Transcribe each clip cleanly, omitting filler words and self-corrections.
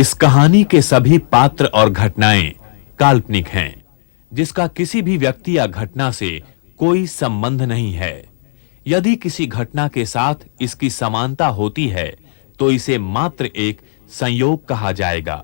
इस कहानी के सभी पात्र और घटनाएं काल्पनिक हैं, जिसका किसी भी व्यक्ति या घटना से कोई संबंध नहीं है। यदि किसी घटना के साथ इसकी समानता होती है, तो इसे मात्र एक संयोग कहा जाएगा।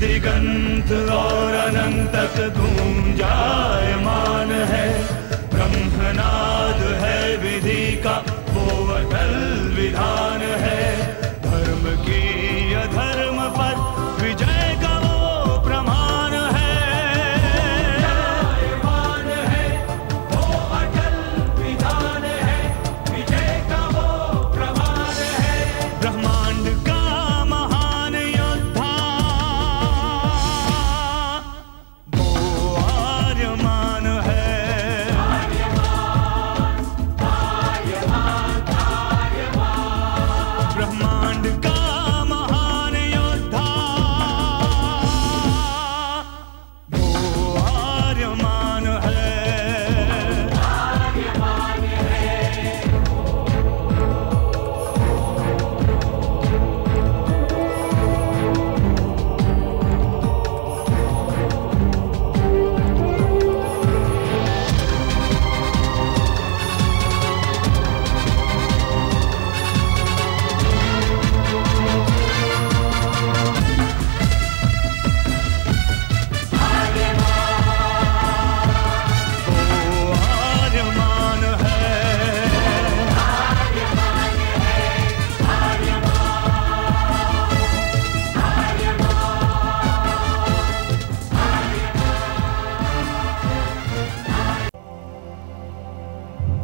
दिगंत और अनंत तक गूंजायमान है। ब्रह्मनाद है विधि का वो अटल विधान है। धर्म की अधर्म पर विजय का वो प्रमाण है। जायमान है वो अटल विधान है। विजय का वो प्रमाण है। ब्रह्मांड का महान योद्धा ब्रह्मांड का महान योद्धा वो आर्यमान है।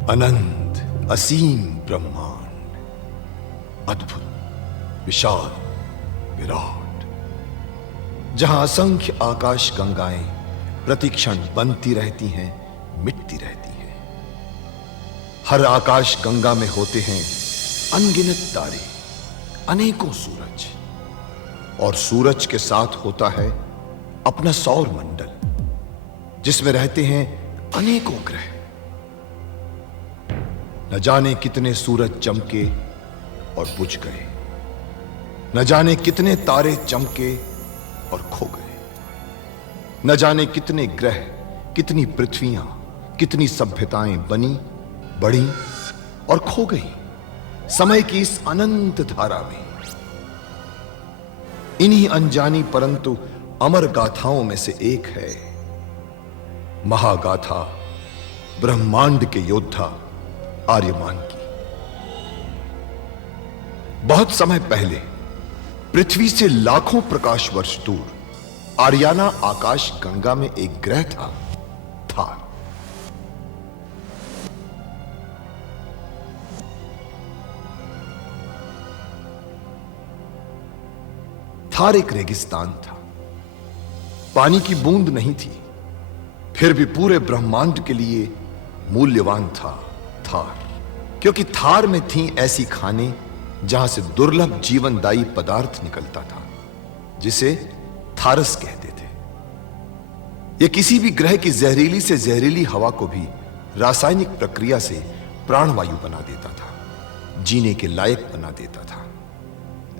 अनंत असीम ब्रह्मांड, अद्भुत, विशाल, विराट, जहां असंख्य आकाश गंगाएं प्रतिक्षण बनती रहती हैं, मिटती रहती हैं। हर आकाश गंगा में होते हैं अनगिनत तारे, अनेकों सूरज, और सूरज के साथ होता है अपना सौर मंडल, जिसमें रहते हैं अनेकों ग्रह। न जाने कितने सूरज चमके और बुझ गए, न जाने कितने तारे चमके और खो गए, न जाने कितने ग्रह, कितनी पृथ्वियां, कितनी सभ्यताएं बनी, बढ़ी और खो गई समय की इस अनंत धारा में। इन्हीं अनजानी परंतु अमर गाथाओं में से एक है महागाथा ब्रह्मांड के योद्धा आर्यमान की। बहुत समय पहले पृथ्वी से लाखों प्रकाश वर्ष दूर आर्याना आकाश गंगा में एक ग्रह था, थार। थार एक रेगिस्तान था, पानी की बूंद नहीं थी, फिर भी पूरे ब्रह्मांड के लिए मूल्यवान था थार, क्योंकि थार में थी ऐसी खाने जहां से दुर्लभ जीवनदायी पदार्थ निकलता था, जिसे थारस कहते थे। यह किसी भी ग्रह की जहरीली से जहरीली हवा को भी रासायनिक प्रक्रिया से प्राणवायु बना देता था, जीने के लायक बना देता था।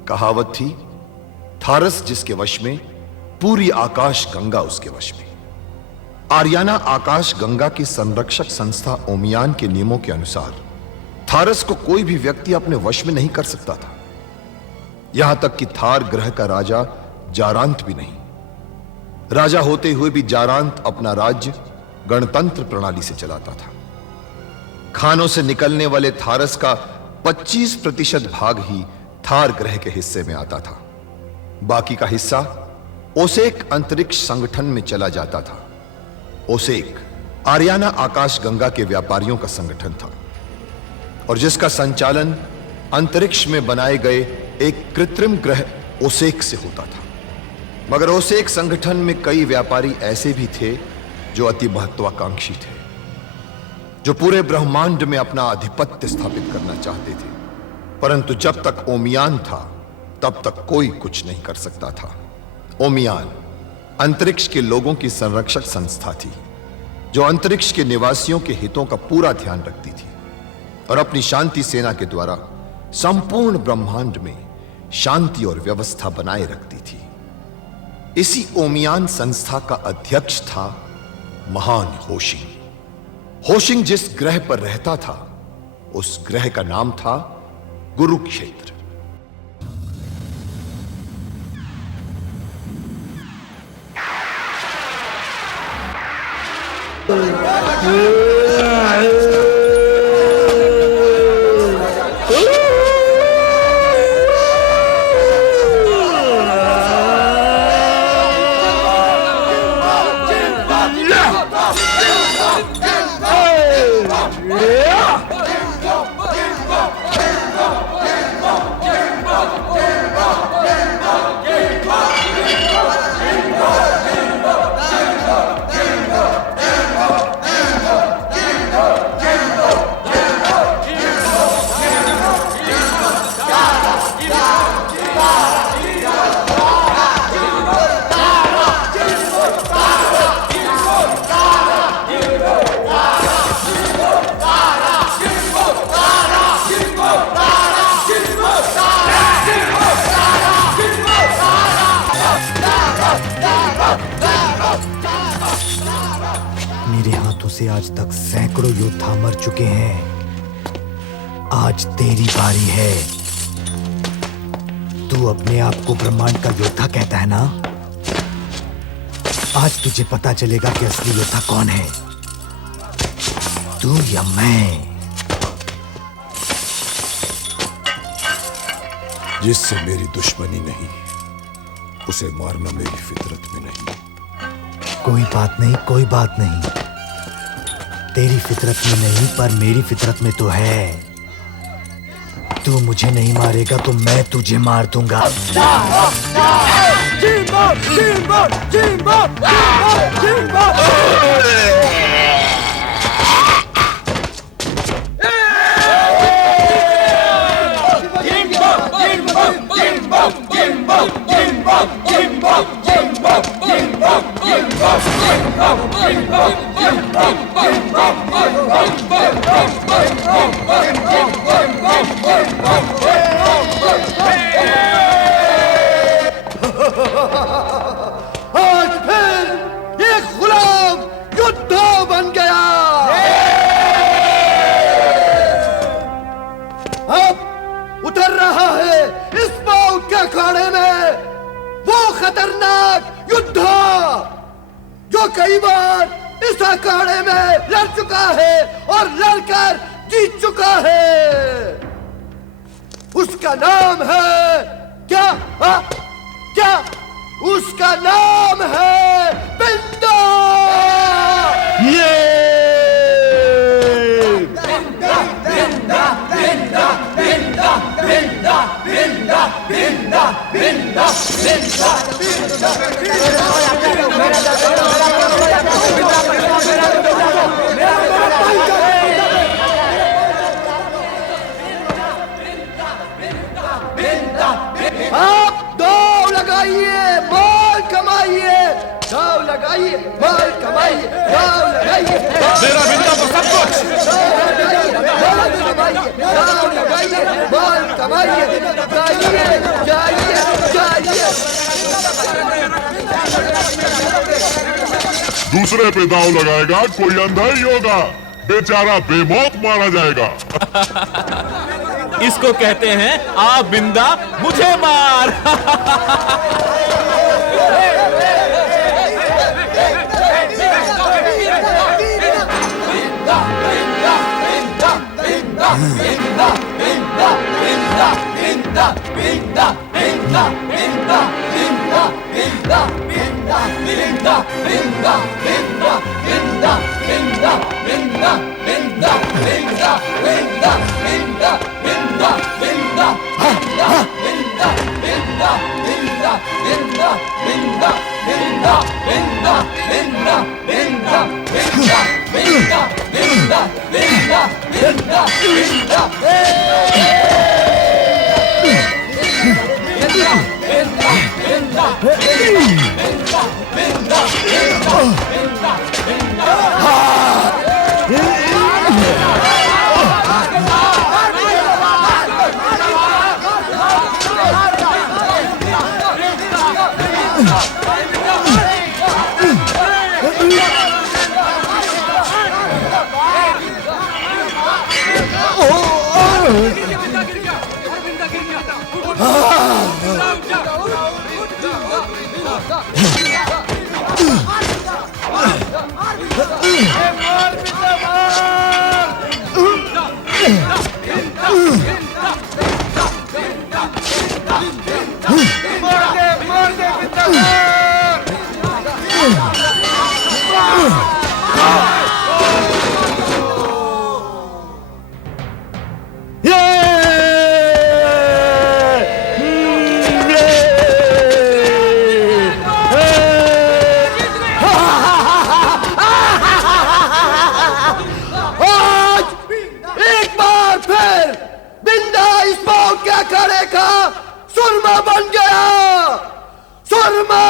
कहावत थी, थारस जिसके वश में, पूरी आकाश गंगा उसके वश में। आर्याना आकाश गंगा की संरक्षक संस्था ओमियान के नियमों के अनुसार थारस को कोई भी व्यक्ति अपने वश में नहीं कर सकता था। यहां तक कि थार ग्रह का राजा जारांत भी नहीं। राजा होते हुए भी जारांत अपना राज्य गणतंत्र प्रणाली से चलाता था। खानों से निकलने वाले थारस का 25% भाग ही थार ग्रह के हिस्से में आता था। बाकी का हिस्सा ओसेक अंतरिक्ष संगठन में चला जाता था। ओसेक आर्याना आकाश गंगा के व्यापारियों का संगठन था और जिसका संचालन अंतरिक्ष में बनाए गए एक कृत्रिम ग्रह ओसेक से होता था। मगर ओसेक संगठन में कई व्यापारी ऐसे भी थे जो अति महत्वाकांक्षी थे, जो पूरे ब्रह्मांड में अपना आधिपत्य स्थापित करना चाहते थे। परंतु जब तक ओमियान था तब तक कोई कुछ नहीं कर सकता था। ओमियान अंतरिक्ष के लोगों की संरक्षक संस्था थी जो अंतरिक्ष के निवासियों के हितों का पूरा ध्यान रखती थी और अपनी शांति सेना के द्वारा संपूर्ण ब्रह्मांड में शांति और व्यवस्था बनाए रखती थी। इसी ओमियान संस्था का अध्यक्ष था महान होशिंग। होशिंग जिस ग्रह पर रहता था उस ग्रह का नाम था गुरुक्षेत्र। मेरे हाथों से आज तक सैकड़ों योद्धा मर चुके हैं। आज तेरी बारी है। तू अपने आप को ब्रह्मांड का योद्धा कहता है ना? आज तुझे पता चलेगा कि असली योद्धा कौन है, तू या मैं। जिससे मेरी दुश्मनी नहीं, उसे मारना मेरी फितरत में नहीं। कोई बात नहीं, कोई बात नहीं। तेरी फितरत में नहीं पर मेरी फितरत में तो है। तू मुझे नहीं मारेगा तो मैं तुझे मार दूंगा। आज फिर ये गुलाम योद्धा बन गया। अब उतर रहा है इस मौत के अखाड़े में वो खतरनाक योद्धा जो कई बार इस अखाड़े में लड़ चुका है और लड़कर जीत चुका है। उसका नाम है क्या? क्या उसका नाम है बिंदा। बिंदा बिंदा बिंदा बिंदा बिंदा बिंदा बिंदा बिंदा आप दाव लगाइए, माल कमाइए। दाव लगाइए, माल कमाइए। दाव लगाइए, मेरा बिंदा तो सब कुछ। दाव लगाइए, माल कमाइए। जाइए जाइए जाइए। दूसरे पे दाव लगाएगा कोई अंधा ही होगा, बेचारा बेमौत मारा जाएगा। इसको कहते हैं आ बिंदा मुझे मार। सुरमा बन गया। सुरमा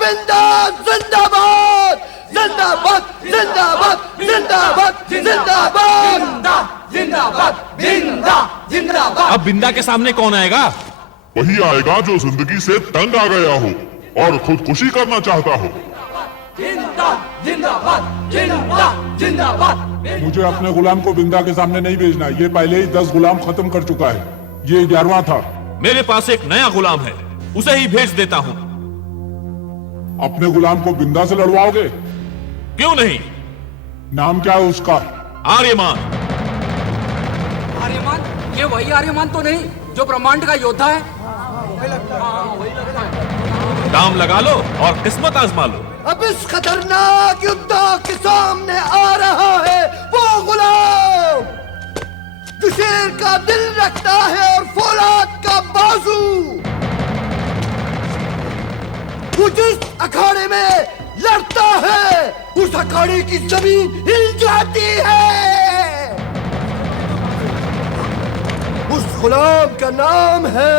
बिंदा जिंदाबाद, जिंदाबाद, जिंदाबाद, जिंदाबाद, जिंदाबाद, जिंदाबाद, बिंदा जिंदाबाद। अब बिंदा के सामने कौन आएगा? वही आएगा जो जिंदगी से तंग आ गया हो और खुदकुशी करना चाहता हो। जिंदाबाद, जिंदाबाद, जिंदाबाद। मुझे अपने गुलाम को बिंदा के सामने नहीं भेजना। ये पहले ही 10 गुलाम खत्म कर चुका है। ये 11वां था। मेरे पास एक नया गुलाम है, उसे ही भेज देता हूँ। अपने गुलाम को बिंदा से लड़वाओगे? क्यों नहीं? नाम क्या है उसका? आर्यमान। आर्यमान? ये वही आर्यमान तो नहीं जो ब्रह्मांड का योद्धा है? दाम लगा लो और किस्मत आजमा लो। अब इस खतरनाक युद्ध के सामने आ रहा है वो गुलाम जो शेर का दिल रखता है और फौलाद का बाजू। वो जिस अखाड़े में लड़ता है उस अखाड़े की जमीन हिल जाती है। उस गुलाम का नाम है,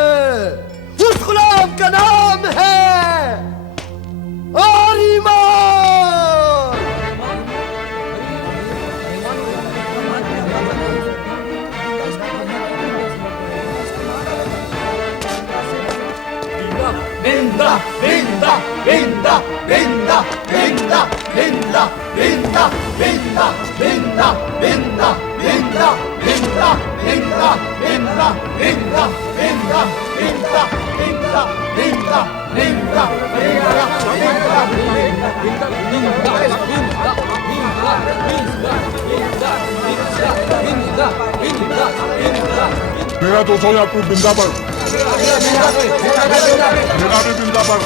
उस गुलाम का नाम है आर्यमान। बिंदा, बिंदा, बिंदा, बिंदा, बिंदा, बिंदा, बिंदा, बिंदा, बिंदा, बिंदा, बिंदा, बिंदा, बिंदा, बिंदा, बिंदा, बिंदा, बिंदा, बिंदा, बिंदा, मेरा 200 या तू बिंदा पर। मेरा भी बिंदा पर।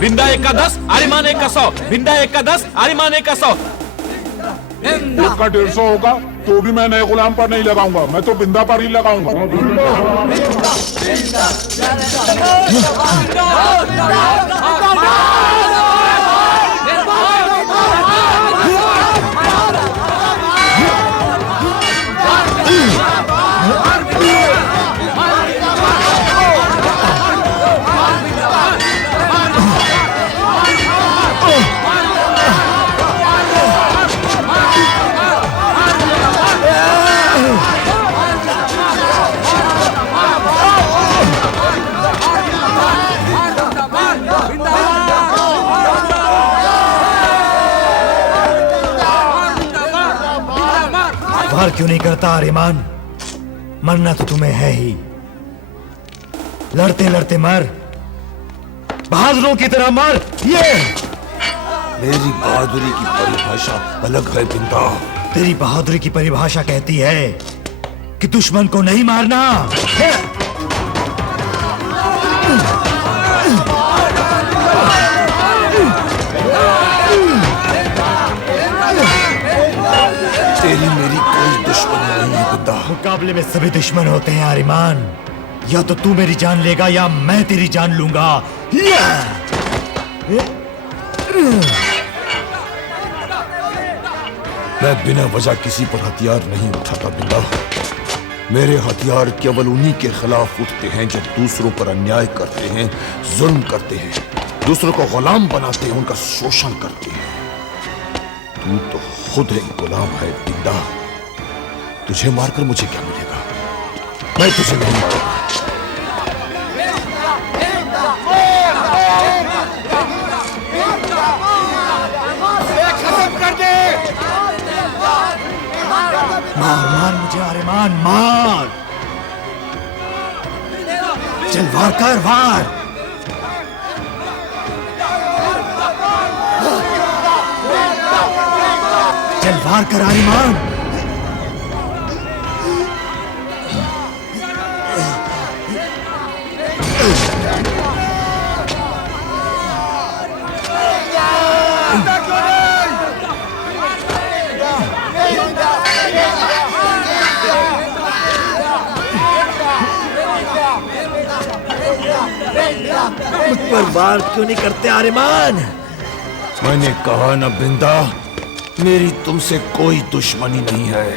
बिंदा 1 का 10, आर्यमान 1 का 100। बिंदा 1 का 10, आर्यमान 1 का 100। 1 का 150 होगा तो भी मैं नए गुलाम पर नहीं लगाऊंगा। मैं तो बिंदा पर ही लगाऊंगा। वार क्यों नहीं करता आर्यमान? मरना तो तुम्हें है ही। लड़ते लड़ते मर, बहादुरों की तरह मर। ये मेरी बहादुरी की परिभाषा अलग है बिंदा। तेरी बहादुरी की परिभाषा कहती है कि दुश्मन को नहीं मारना। तेरी मेरी कोई दुश्मनी नहीं है बिंदा। मुकाबले में सभी दुश्मन होते हैं आर्यमान। या तो तू मेरी जान लेगा या मैं तेरी जान लूंगा। मैं बिना वजह किसी पर हथियार नहीं उठाता बिंदा। मेरे हथियार केवल उन्हीं के खिलाफ उठते हैं जो दूसरों पर अन्याय करते हैं, जुल्म करते हैं, दूसरों को गुलाम बनाते हैं, उनका शोषण करते हैं। तू तो खुद एक गुलाम है बिंदा। तुझे मारकर मुझे क्या मिलेगा? मैं तुझे नहीं मारूंगा। मार मार मुझे आर्यमान, मार। चल वार कर, वार। चल वार कर आर्यमान। मुझ पर वार क्यों नहीं करते आर्यमान? मैंने कहा ना बिंदा, मेरी तुमसे कोई दुश्मनी नहीं है।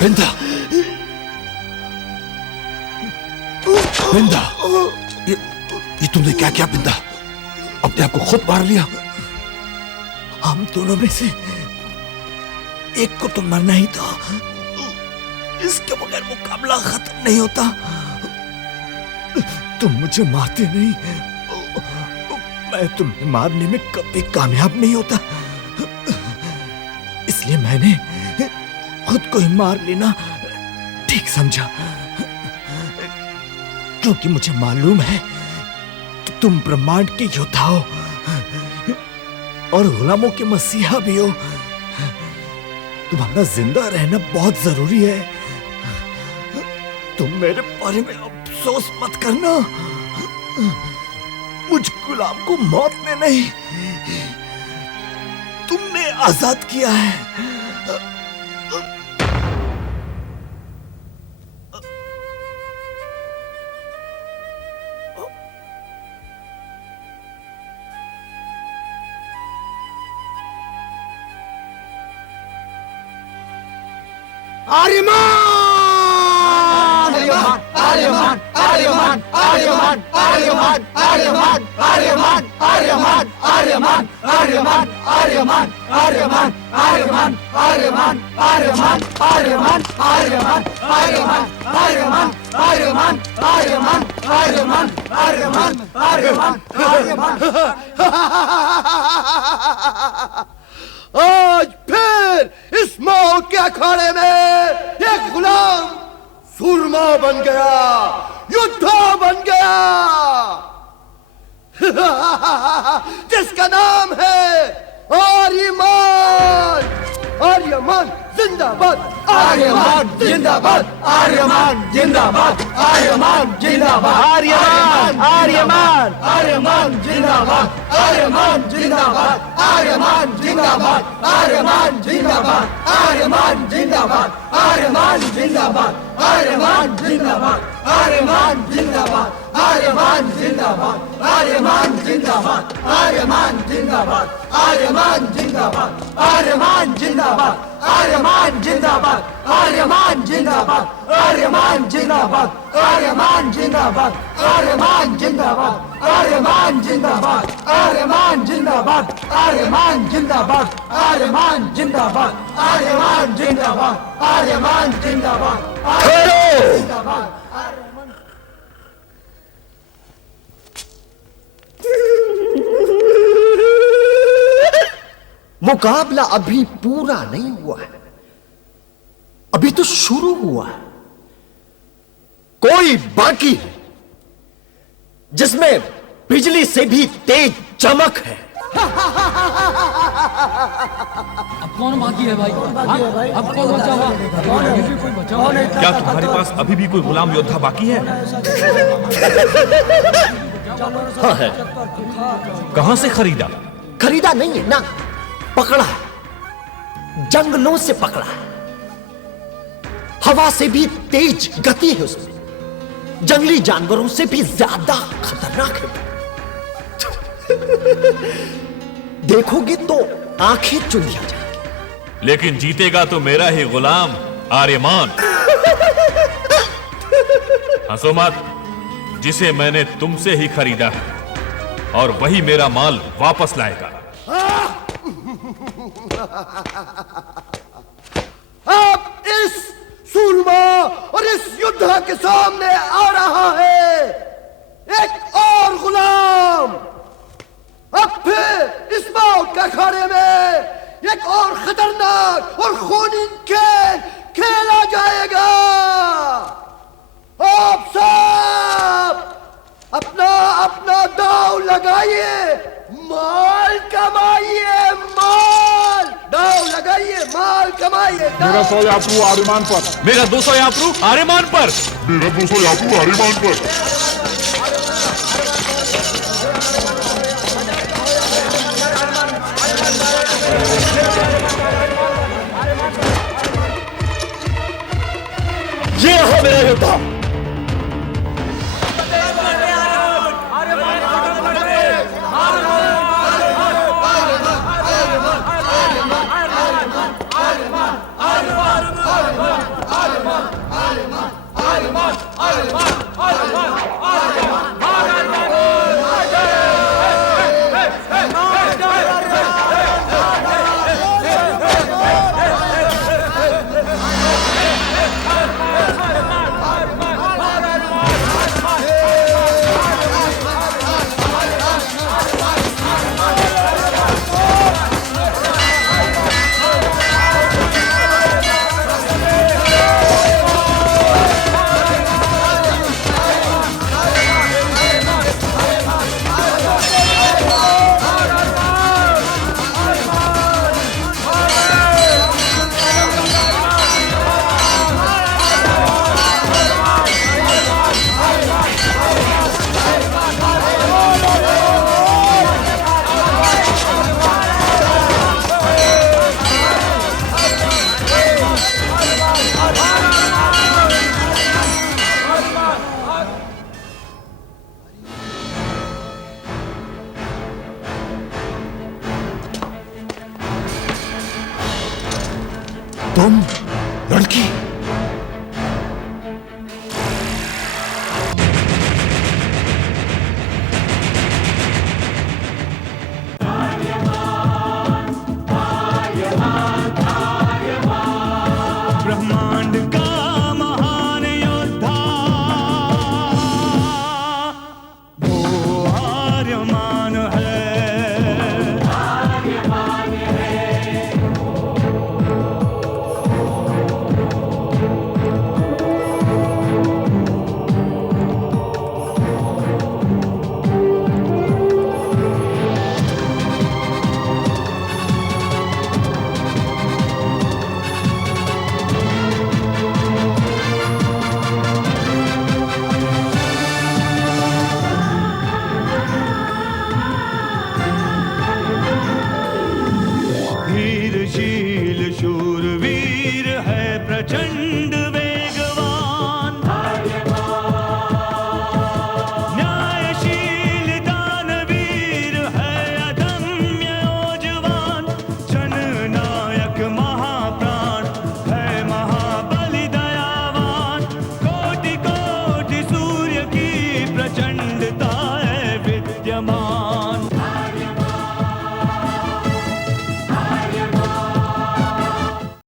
बिंदा, बिंदा, ये तुमने क्या किया बिंदा? अपने आप को खुद मार लिया। हम दोनों में से एक को तो मरना ही था। इसके बगैर मुकाबला खत्म नहीं होता। तुम मुझे मारते नहीं, मैं तुम्हें मारने में कभी कामयाब नहीं होता। इसलिए मैंने खुद को ही मार लेना ठीक समझा, क्योंकि मुझे मालूम है कि तुम ब्रह्मांड के योद्धा हो और गुलामों के मसीहा भी हो। तुम्हारा जिंदा रहना बहुत जरूरी है। तुम मेरे बारे में अफसोस मत करना। मुझ गुलाम को मौत ने नहीं, तुमने आजाद किया है। आज फिर इस मौत के अखाड़े में एक गुलाम सूरमा बन गया, योद्धा बन गया, जिसका नाम है आर्यमान। आर्यमान जिंदाबाद, आर्यमान जिंदाबाद, आर्यमान जिंदाबाद, आर्यमान जिंदाबाद, आर्यमान, आर्यमान, आर्यमान जिंदाबाद, आर्यमान जिंदाबाद, आर्यमान जिंदाबाद, आर्यमान जिंदाबाद, आर्यमान जिंदाबाद, आर्यमान जिंदाबाद, आर्यमान जिंदाबाद, आर्यमान जिंदाबाद, आर्यमान जिंदाबाद, आर्यमान जिंदाबाद, आर्यमान जिंदाबाद, आर्यमान जिंदाबाद, आर्यमान जिंदाबाद, आर्यमान जिंदाबाद, आर्यमान जिंदाबाद, आर्यमान जिंदाबाद, आर्यमान जिंदाबाद, आर्यमान जिंदाबाद, आर्यमान जिंदाबाद, आर्यमान जिंदाबाद, आर्यमान जिंदाबाद, आर्यमान जिंदाबाद, आर्यमान जिंदाबाद, आर्यमान जिंदाबाद, आर्यमान जिंदाबाद। मुकाबला अभी पूरा नहीं हुआ है, अभी तो शुरू हुआ है। कोई बाकी है जिसमें बिजली से भी तेज चमक है। अब कौन बाकी है भाई? अब कौन बचा हुआ? कोई बचा हुआ? क्या तुम्हारे पास अभी भी कोई गुलाम योद्धा बाकी है? हाँ है। कहां से खरीदा? खरीदा नहीं है ना, पकड़ा है, जंगलों से पकड़ा है। हवा से भी तेज गति है उसमें, जंगली जानवरों से भी ज्यादा खतरनाक है। देखोगे तो आंखें चुंधी आ जाएंगी। लेकिन जीतेगा तो मेरा ही गुलाम आर्यमान। हंसो मत, जिसे मैंने तुमसे ही खरीदा है और वही मेरा माल वापस लाएगा। अब इस सूरमा और इस योद्धा के सामने आ रहा है एक और गुलाम। अब फिर इस मौत के अखाड़े में एक और खतरनाक और खूनी खेल खेला जाएगा। आप सब अपना अपना दांव लगाइए, माल कमाइए, माल दांव लगाइए, माल कमाइए। मेरा 100 यात्रू आर्यमान पर। मेरा 200 यात्रू आर्यमान पर। मेरा 200 यात्रू आर्यमान पर। ये हो मेरा योद्धा। तुम लड़की